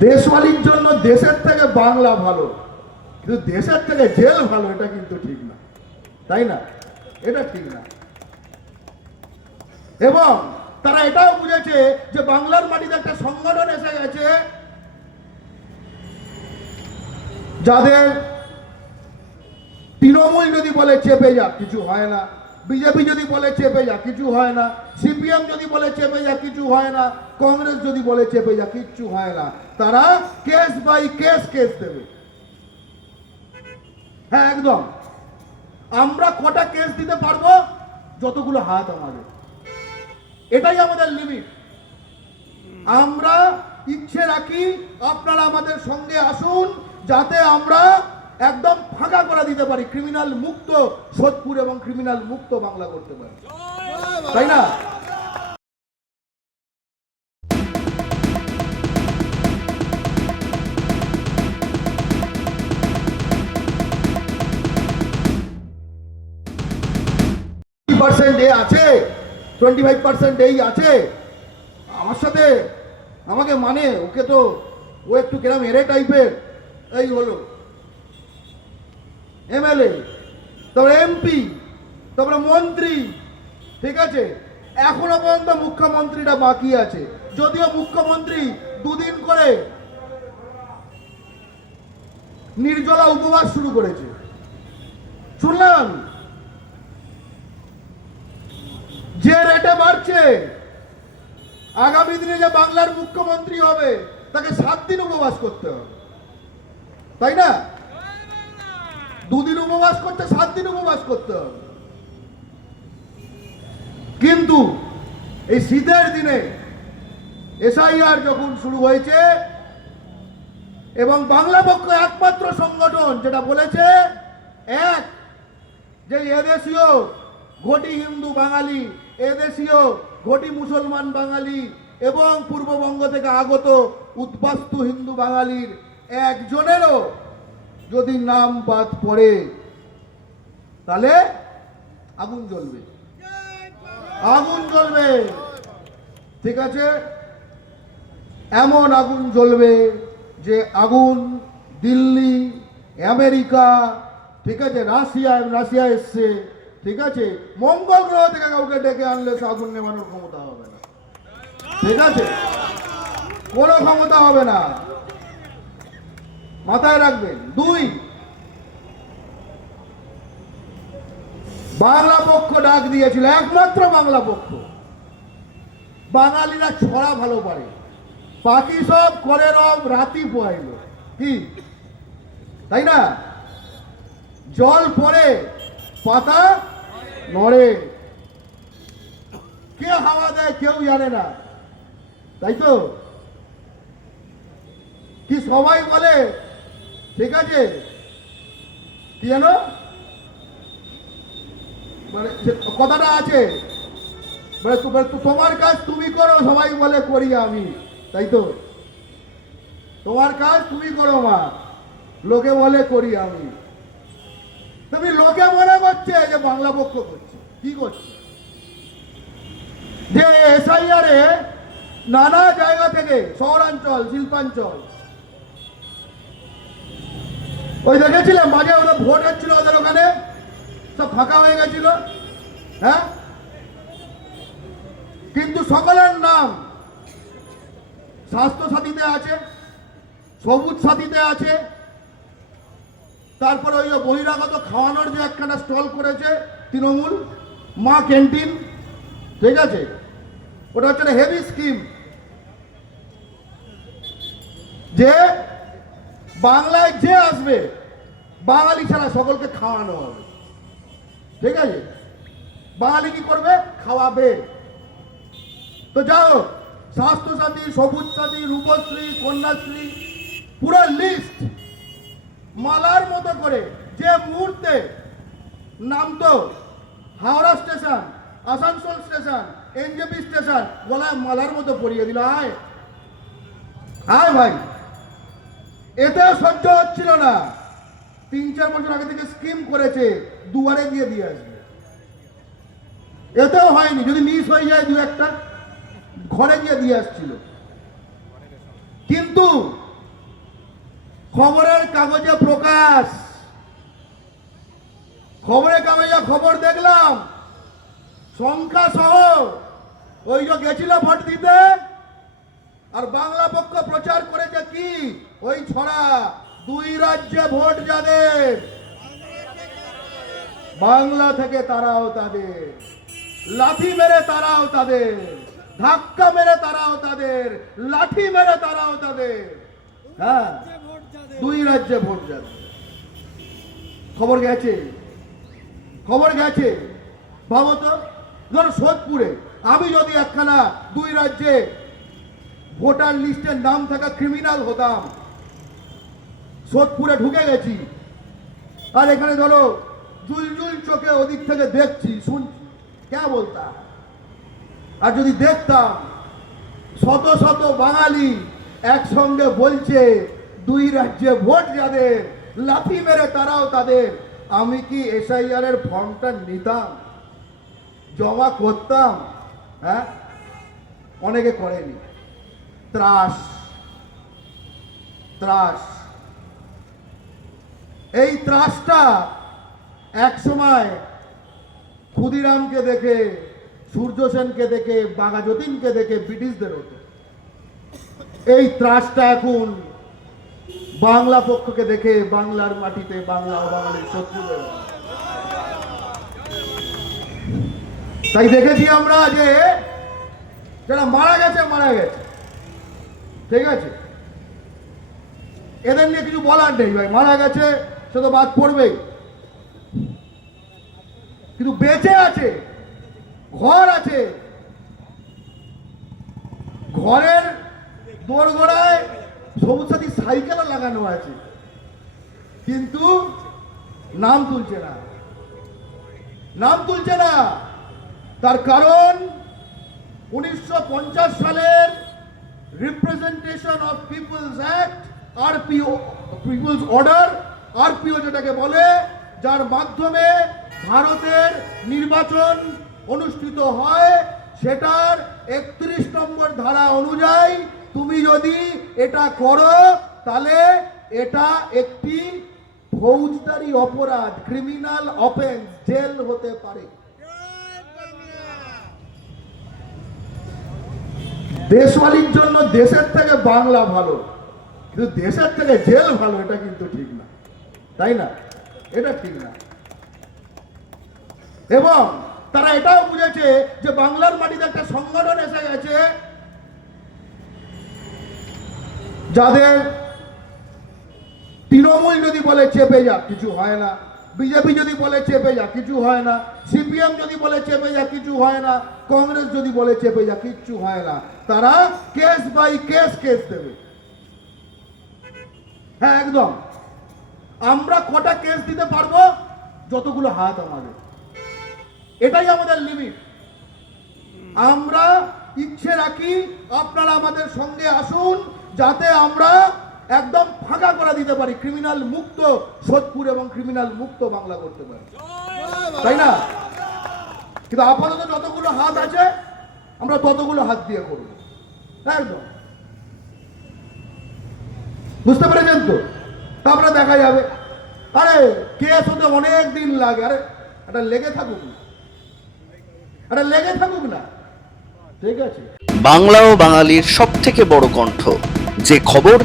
দেশওয়ালির জন্য দেশের থেকে বাংলা ভালো। কিন্তু দেশের থেকে জেল ভালো, এটা কিন্তু ঠিক না। তাই না? এটা ঠিক না। এবং তারা এটাও বুঝেছে যে বাংলার মাটিতে একটা সংগঠন এসে গেছে যাদের তৃণমূল যদি বলে চেপে যা কিছু হয় না। বিজেপি যদি বলে চেপে যা, কিছু হয় না। সিপিএম যদি বলে চেপে যা, কিছু হয় না। কংগ্রেস যদি বলে চেপে যা, কিচ্ছু হয় না। তারা কেস বাই কেস কেস দেবে। হ্যাঁ একদম। আমরা কটা কেস দিতে পারব? যতগুলো হাত আমাদের। এটাই আমাদের লিমিট আমরা ইচ্ছে রাখি আপনারা আমাদের সঙ্গে আসুন, যাতে আমরা একদম ফাঁকা করে দিতে পারি। ক্রিমিনাল মুক্ত সোদপুর এবং ক্রিমিনাল মুক্ত বাংলা করতে পারি। তাই না? পার্সেন্ট এ আছে টোয়েন্টি ফাইভ পার্সেন্ট এই আছে। আমার সাথে আমাকে মানে ওকে তো ও একটু কেরাম এরে টাইপের এই হলো। এমএলএ তারপরে এমপি তারপরে মন্ত্রী, ঠিক আছে? এখনও পর্যন্ত মুখ্যমন্ত্রীটা বাকি আছে। যদিও মুখ্যমন্ত্রী দুদিন করে নির্জলা উপবাস শুরু করেছে। শুনলাম যে রেটে বাড়ছে, আগামী দিনে যে বাংলার মুখ্যমন্ত্রী হবে, তাকে সাত দিন উপবাস করতে হবে। তাই না? দুদিন উপবাস করতে, সাত দিন উপবাস করতে হবে। কিন্তু এই শীতের দিনে এসআইআর যখন শুরু হয়েছে, এবং বাংলা পক্ষ একমাত্র সংগঠন যেটা বলেছে, এক, যে এদেশীয় ঘটি হিন্দু বাঙালি, এদেশীয় ঘটি মুসলমান বাঙালি, এবং পূর্ববঙ্গ থেকে আগত উদ্বাস্তু হিন্দু বাঙালির একজনেরও যদি নাম বাদ পড়ে, তাহলে আগুন জ্বলবে। আগুন জ্বলবে। ঠিক আছে? এমন আগুন জ্বলবে যে আগুন দিল্লি, আমেরিকা, ঠিক আছে, রাশিয়া রাশিয়া এসছে, ঠিক আছে? মঙ্গল গ্রহ থেকে কাউকে ডেকে আনলে সে আগুন নেভানোর ক্ষমতা হবে না। ঠিক আছে? কোনো ক্ষমতা হবে না। মাথায় রাখবেন। দুই, বাংলা পক্ষ ডাক দিয়েছিল, একমাত্র বাংলা পক্ষ। বাঙালিরা ছড়া ভালো পারে। বাকি সব করে রব, রাতি পোয়াইল কি? তাই না? জল পড়ে, পাতা নড়ে। কে হাওয়া দেয় কেউ জানে না। তাই তো? কি সবাই বলে ঠিক আছে? কি জানো? মানে কথাটা আছে মানে মানে তোমার কাজ তুমি করো, সবাই বলে করি আমি, তাই তো? তোমার কাজ তুমি করো, মা। লোকে বলে করি আমি। তুমি লোকে মনে করছে যে বাংলা পক্ষ করছে। কি করছে? যে এসআইআর নানা জায়গা থেকে শহরাঞ্চল, শিল্পাঞ্চল ওই দেখেছিলাম মাঝে ওদের ভোট হচ্ছিল ওদের ওখানে। সব ফাঁকা হয়ে গেছিল। হ্যাঁ? কিন্তু সকলের নাম স্বাস্থ্য সাথীতে আছে, সবুজ সাথীতে আছে। তারপরে ওই বহিরাগত খাওয়ানোর যে একখানা স্টল করেছে তৃণমূল, মা ক্যান্টিন, ঠিক আছে? ওটা হচ্ছে হেভি স্কিম যে বাংলায় যে আসবে, বাঙালি ছাড়া সকলকে খাওয়ানো হবে। ঠিক আছে? বাঙালি কি করবে? খাওয়াবে। তো যাও স্বাস্থ্য সাথী সবুজ সাথী রূপশ্রী, কন্যাশ্রী, পুরো লিস্ট মালার মতো করে যে মুহূর্তে নামতো, Howrah station, Asansol station, NJP station, গলায় মালার মতো পরিয়ে দিল। আয়। আয় ভাই। এতেও সহ্য হচ্ছিল না। তিন, চার বছর আগে থেকে স্কিম করেছে, দুয়ারে গিয়ে দিয়ে আসবে। এতেও হয়নি, যদি মিস হয়ে যায় দু একটা, ঘরে গিয়ে দিয়ে আসছিল। কিন্তু খবরের কাগজে প্রকাশ, খবরের কাগজে খবর দেখলাম, সংখ্যা সহ ওই যে গেছিল ভোট দিতে, আর বাংলা পক্ষ প্রচার করেছে কি ওই ছড়া দুই রাজ্যে ভোট যাদের। বাংলা থেকে তারাও তাদের। লাঠি মেরে তারাও তাদের। ধাক্কা মেরে তারাও তাদের। লাঠি মেরে তারাও তাদের। হ্যাঁ দুই রাজ্যে ভোট যাবে খবর গেছে? খবর গেছে? ভাবো তো। ধর সোদপুরে। আমি যদি একখানা দুই রাজ্যে ভোটার লিস্টের নাম থাকা ক্রিমিনাল হতাম। সোদপুরে ঢুকে গেছি। আর এখানে ধরো জুলজুল চোখে ওদিক থেকে দেখছি শুনছি কে বলতাম আর যদি দেখতাম, শত শত বাঙালি একসঙ্গে বলছে, দুই রাজ্যে ভোট যাদের, লাথি মেরে তারাও তাদের, আমি কি এসআইআর এর ফর্মটা নিতাম? জমা করতাম হ্যাঁ? অনেকে করেনি। ত্রাস ত্রাস। এই ত্রাসটা এক সময় ক্ষুদিরামকে দেখে, সূর্য সেনকে দেখে, বাঘা যতীনকে দেখে ব্রিটিশদের হতো। এই ত্রাসটা এখন বাংলা পক্ষকে দেখে বাংলার মাটিতে বাংলা ও বাঙালির শত্রুদের। তাই দেখেছি আমরা যে যারা মারা গেছে মারা গেছে। ঠিক আছে? এদের নিয়ে কিছু বলার নেই ভাই, মারা গেছে, সে তো বাদ পড়বেই। কিন্তু বেঁচে আছে, ঘর আছে। ঘরের দোরগোড়ায় সবুজ সাথী সাইকেলও লাগানো আছে। কিন্তু নাম তুলছে না। নাম তুলছে না। তার কারণ উনিশশো পঞ্চাশ সালের representation of people's act RPO people's order RPO যেটাকে বলে, যার মাধ্যমে ভারতের নির্বাচন অনুষ্ঠিত হয়, সেটার একত্রিশ নম্বর ধারা অনুযায়ী তুমি যদি এটা করো, তাহলে এটা একটি ফৌজদারি অপরাধ ক্রিমিনাল অফেন্স জেল হতে পারে। দেশওয়ালির জন্য দেশের থেকে বাংলা ভালো। কিন্তু দেশের থেকে জেল ভালো, এটা কিন্তু ঠিক না। তাই না? এটা ঠিক না। এবং তারা এটাও বুঝেছে যে বাংলার মাটিতে একটা সংগঠন এসে গেছে যাদের তৃণমূল যদি বলে চেপে যা কিছু হয় না। বিজেপি যদি বলে চেপে যা, কিছু হয় না। সিপিএম যদি বলে চেপে যা, কিছু হয় না। কংগ্রেস যদি বলে চেপে যা, কিচ্ছু হয় না। তারা কেস বাই কেস কেস দেবে। হ্যাঁ একদম। আমরা কটা কেস দিতে পারব? যতগুলো হাত আমাদের। এটাই আমাদের লিমিট আমরা ইচ্ছে রাখি আপনারা আমাদের সঙ্গে আসুন, যাতে আমরা একদম ফাঁকা করে দিতে পারি। ক্রিমিনাল মুক্ত সোদপুর এবং ক্রিমিনাল মুক্ত বাংলা করতে পারি। তাই না? কিন্তু আপাতত যতগুলো হাত আছে, আমরা ততগুলো হাত দিয়ে করব। একদম। বুঝতে পেরেছেন তো? তারপরে দেখা যাবে। আরে কেস হতে অনেক দিন লাগে। আরে, এটা লেগে থাকুক না। এটা লেগে থাকুক না। ঠিক আছে। বাংলা ও বাঙালির সব থেকে বড় কণ্ঠ। যে খবর